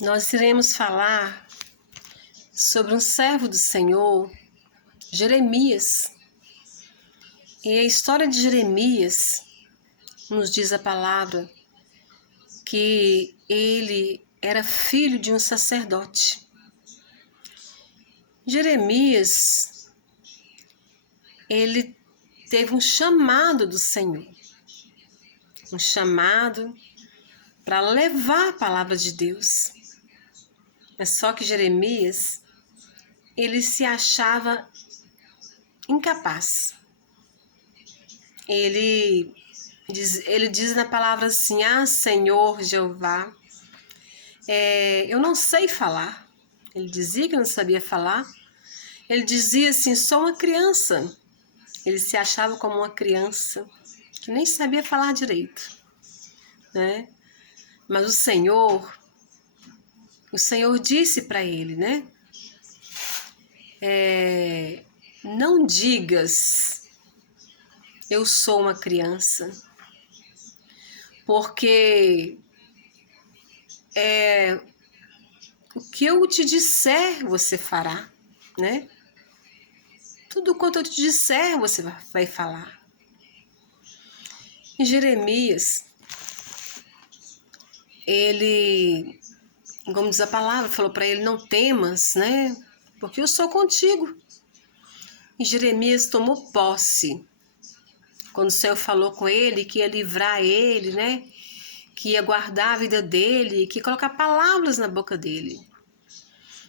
Nós iremos falar sobre um servo do Senhor, Jeremias. E a história de Jeremias nos diz a palavra que ele era filho de um sacerdote. Jeremias, ele teve um chamado do Senhor, um chamado para levar a palavra de Deus. Mas só que Jeremias, ele se achava incapaz. Ele diz na palavra assim: Ah, Senhor Jeová, eu não sei falar. Ele dizia que não sabia falar. Ele dizia assim: sou uma criança. Ele se achava como uma criança que nem sabia falar direito, né? Mas o Senhor disse para ele, né? Não digas, eu sou uma criança, porque o que eu te disser você fará, né? Tudo quanto eu te disser você vai falar. E Jeremias, ele, como diz a palavra, falou para ele: não temas, né? Porque eu sou contigo. E Jeremias tomou posse. Quando o Senhor falou com ele que ia livrar ele, né? Que ia guardar a vida dele, que ia colocar palavras na boca dele.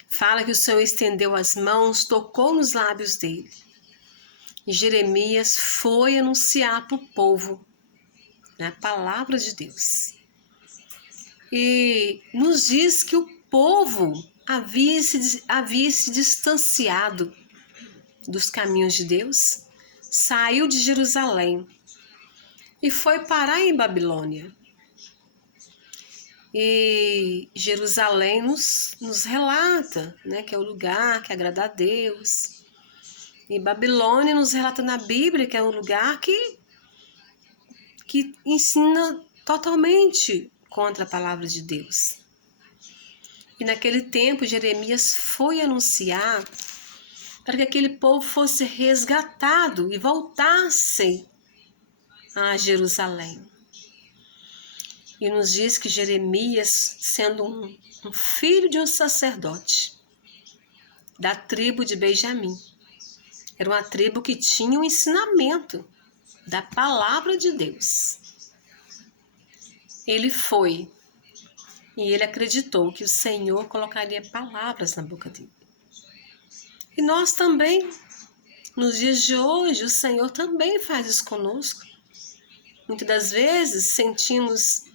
Fala que o Senhor estendeu as mãos, tocou nos lábios dele. E Jeremias foi anunciar para o povo, né, a palavra de Deus. E nos diz que o povo havia se distanciado dos caminhos de Deus, saiu de Jerusalém e foi parar em Babilônia. E Jerusalém nos relata, né, que é o lugar que agrada a Deus. E Babilônia nos relata na Bíblia que é um lugar que ensina totalmente contra a palavra de Deus. E naquele tempo Jeremias foi anunciar para que aquele povo fosse resgatado e voltasse a Jerusalém. E nos diz que Jeremias, sendo um filho de um sacerdote da tribo de Benjamim, era uma tribo que tinha um ensinamento da palavra de Deus. Ele foi e ele acreditou que o Senhor colocaria palavras na boca dele. E nós também, nos dias de hoje, o Senhor também faz isso conosco. Muitas das vezes sentimos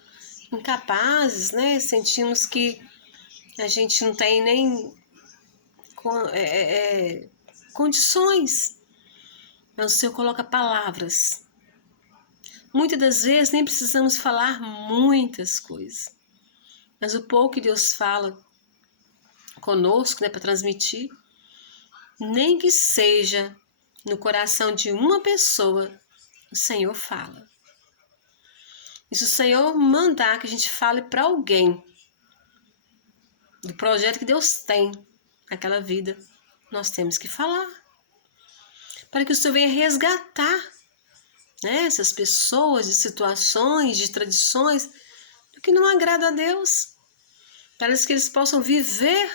incapazes, né? Sentimos que a gente não tem nem condições, mas o Senhor coloca palavras. Muitas das vezes nem precisamos falar muitas coisas, mas o pouco que Deus fala conosco, né, para transmitir, nem que seja no coração de uma pessoa, o Senhor fala. E se o Senhor mandar que a gente fale para alguém do projeto que Deus tem naquela vida, nós temos que falar. Para que o Senhor venha resgatar, né, essas pessoas de situações, de tradições, do que não agrada a Deus. Para que eles possam viver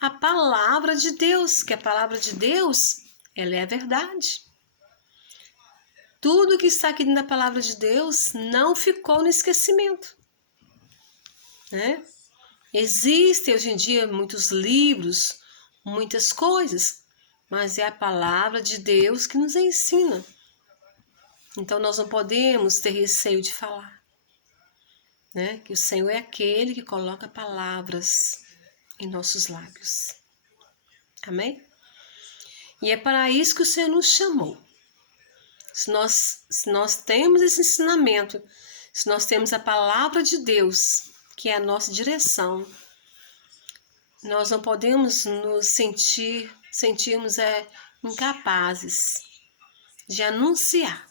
a palavra de Deus, que a palavra de Deus, ela é a verdade. Tudo que está aqui dentro da palavra de Deus não ficou no esquecimento, né? Existem hoje em dia muitos livros, muitas coisas, mas é a palavra de Deus que nos ensina. Então nós não podemos ter receio de falar, né? Que o Senhor é aquele que coloca palavras em nossos lábios. Amém? E é para isso que o Senhor nos chamou. Se nós temos esse ensinamento, se nós temos a palavra de Deus, que é a nossa direção, nós não podemos nos sentirmos incapazes de anunciar.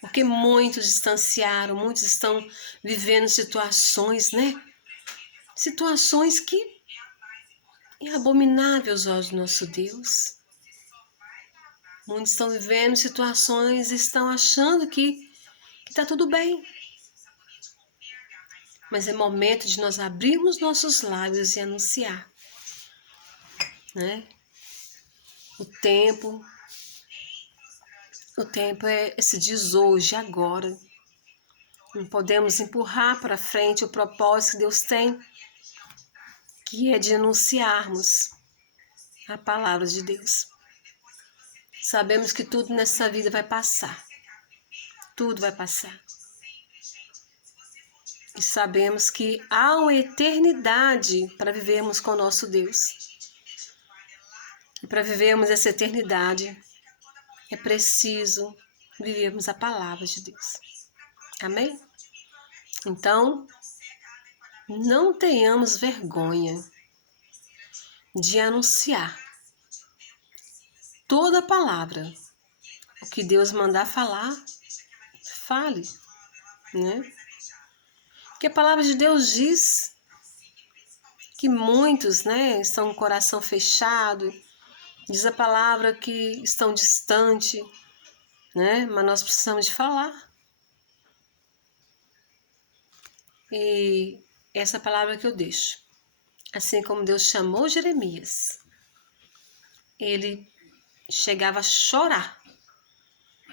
Porque muitos distanciaram, muitos estão vivendo situações, né, situações que é abominável aos olhos do nosso Deus. Muitos estão vivendo situações e estão achando que está tudo bem. Mas é momento de nós abrirmos nossos lábios e anunciar, né? O tempo se diz hoje, agora. Não podemos empurrar para frente o propósito que Deus tem, que é de anunciarmos a palavra de Deus. Sabemos que tudo nessa vida vai passar. Tudo vai passar. E sabemos que há uma eternidade para vivermos com o nosso Deus. E para vivermos essa eternidade, é preciso vivermos a palavra de Deus. Amém? Então, não tenhamos vergonha de anunciar toda a palavra. O que Deus mandar falar, fale, né? Porque a palavra de Deus diz que muitos, né, estão com o coração fechado. Diz a palavra que estão distante, né? Mas nós precisamos de falar. E essa palavra que eu deixo. Assim como Deus chamou Jeremias, ele chegava a chorar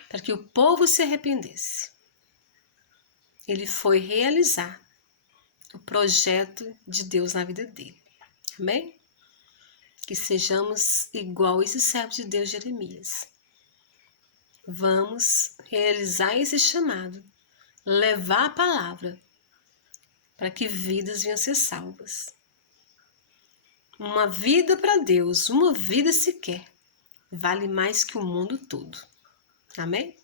para que o povo se arrependesse. Ele foi realizar o projeto de Deus na vida dele. Amém? Que sejamos igual esse servo de Deus, Jeremias. Vamos realizar esse chamado, levar a palavra para que vidas venham a ser salvas. Uma vida para Deus, uma vida sequer, vale mais que o mundo todo. Amém?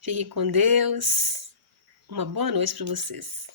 Fique com Deus. Uma boa noite para vocês.